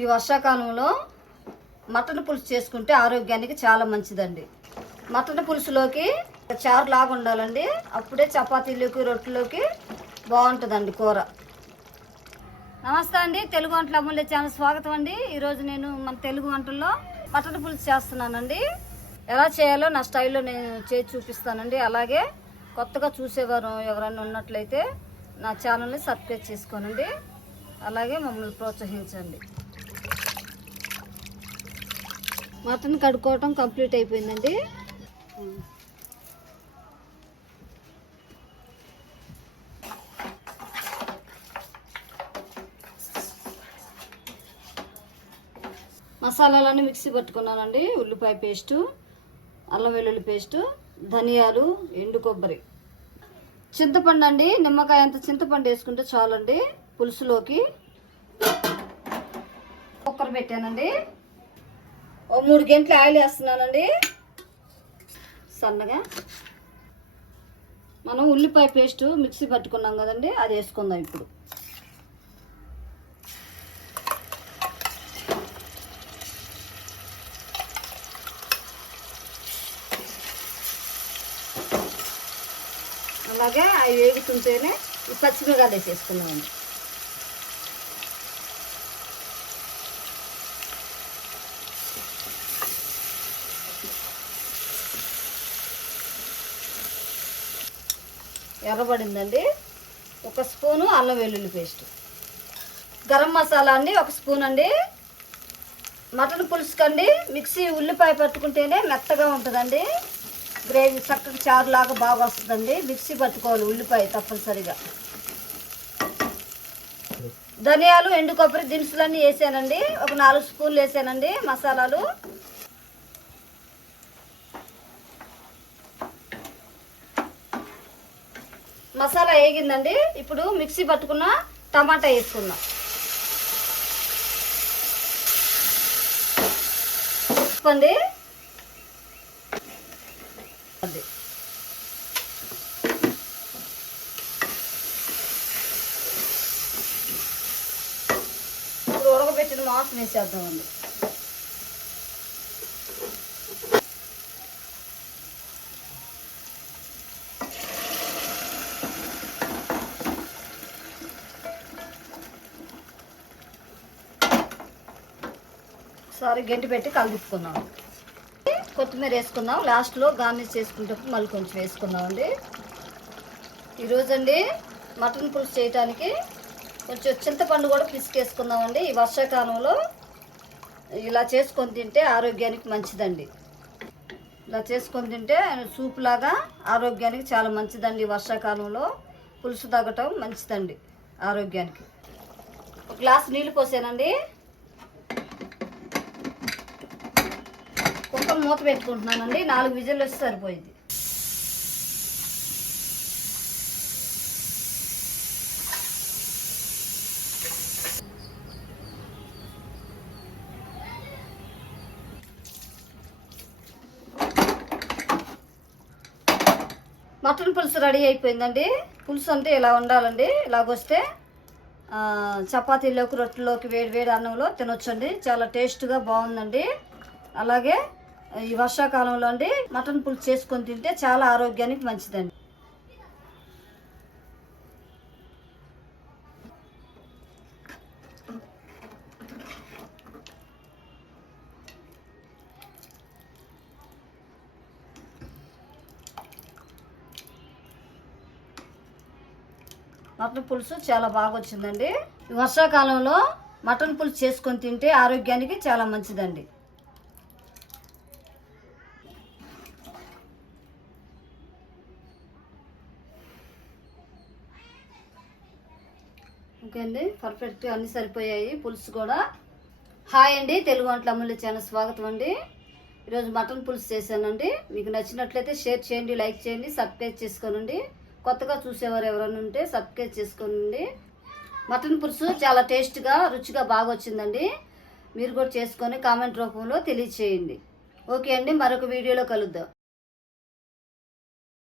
ఈ వర్షాకాలంలో మటన్ పులుసు చేసుకుంటే ఆరోగ్యానికి చాలా మంచిదండి. మటన్ పులుసులోకి చారు లాగా ఉండాలండి. అప్పుడే చపాతీలోకి రొట్టెలోకి బాగుంటుందండి కూర. నమస్తే అండి, తెలుగు వంటల అమూల్య ఛానల్ స్వాగతం అండి. ఈరోజు నేను మన తెలుగు వంటల్లో మటన్ పులుసు చేస్తున్నానండి. ఎలా చేయాలో నా స్టైల్లో నేను చేసి చూపిస్తానండి. అలాగే కొత్తగా చూసేవారు ఎవరైనా ఉన్నట్లయితే నా ఛానల్ని సబ్స్క్రైబ్ చేసుకోనండి. అలాగే మమ్మల్ని ప్రోత్సహించండి. మటన్ కడుక్కోవటం కంప్లీట్ అయిపోయిందండి. మసాలాలన్నీ మిక్సీ పట్టుకున్నానండి. ఉల్లిపాయ పేస్టు, అల్లం వెల్లుల్లి పేస్టు, ధనియాలు, ఎండు కొబ్బరి, చింతపండు అండి. నిమ్మకాయ అంత చింతపండు వేసుకుంటే చాలండి పులుసులోకి. కుక్కర్ పెట్టానండి. ఓ 3 గంటలు ఆయిల్ వేస్తున్నానండి సన్నగా. మనం ఉల్లిపాయ పేస్టు మిక్సీ పట్టుకున్నాం కదండి, అది వేసుకుందాం ఇప్పుడు. అలాగే అవి వేగుతుంటేనే ఈ పచ్చిమిరకాయలు వేసేసుకున్నామండి. ఎర్రబడిందండి. 1 స్పూను అల్లం వెల్లుల్లి పేస్ట్, గరం మసాలా అండి 1 స్పూన్ అండి. మటన్ పులుసుకండి మిక్సీ ఉల్లిపాయ పట్టుకుంటేనే మెత్తగా ఉంటుందండి. గ్రేవీ చక్కగా చారులాగా బాగా వస్తుందండి. మిక్సీ పట్టుకోవాలి ఉల్లిపాయ తప్పనిసరిగా. ధనియాలు, ఎండు కొబ్బరి దినుసులన్నీ వేసానండి. ఒక 4 స్పూన్లు వేసానండి మసాలాలు. మసాలా వేగిందండి. ఇప్పుడు మిక్సీ పట్టుకున్న టమాటా వేసుకుందాం. చెప్పండి అది ఇప్పుడు ఉడకబెట్టిన మాంసం వేసేద్దామండి. ఒకసారి గంటి పెట్టి కలిపుకుందాం. కొత్తిమీర వేసుకుందాం. లాస్ట్లో గార్నిష్ చేసుకుంటప్పుడు మళ్ళీ కొంచెం వేసుకుందామండి. ఈరోజండి మటన్ పులుసు చేయడానికి కొంచెం చింతపండు కూడా పిసికేసుకుందామండి. ఈ వర్షాకాలంలో ఇలా చేసుకొని తింటే ఆరోగ్యానికి మంచిదండి. ఇలా చేసుకొని తింటే సూప్ లాగా ఆరోగ్యానికి చాలా మంచిదండి. వర్షాకాలంలో పులుసు తగ్గటం మంచిదండి ఆరోగ్యానికి. 1 గ్లాస్ నీళ్ళు పోసానండి. కుక్కర్ మూత పెట్టుకుంటున్నానండి. 4 విజిల్లు వచ్చి సరిపోయింది. మటన్ పులుసు రెడీ అయిపోయిందండి. పులుసు అంటే ఇలా ఉండాలండి. ఇలాగొస్తే చపాతీలోకి రొట్టెలోకి వేడి వేడి అన్నంలో తినొచ్చండి. చాలా టేస్ట్గా బాగుందండి. అలాగే ఈ వర్షాకాలంలో అండి మటన్ పులుసు చేసుకొని తింటే చాలా ఆరోగ్యానికి మంచిదండి. మటన్ పులుసు చాలా బాగా వచ్చిందండి. ఈ వర్షాకాలంలో మటన్ పులుసు చేసుకొని తింటే ఆరోగ్యానికి చాలా మంచిదండి. ఓకే అండి, పర్ఫెక్ట్గా అన్నీ సరిపోయాయి. పులుసు కూడా. హాయ్ అండి, తెలుగు వంటల అమూల్య ఛానల్ స్వాగతం అండి. ఈరోజు మటన్ పులుసు చేశానండి. మీకు నచ్చినట్లయితే షేర్ చేయండి, లైక్ చేయండి, సబ్స్క్రైబ్ చేసుకోనండి. కొత్తగా చూసేవారు ఎవరైనా ఉంటే సబ్స్క్రైబ్ చేసుకోనండి. మటన్ పులుసు చాలా టేస్ట్గా రుచిగా బాగా వచ్చిందండి. మీరు కూడా చేసుకొని కామెంట్ రూపంలో తెలియచేయండి. ఓకే అండి, మరొక వీడియోలో కలుద్దాం.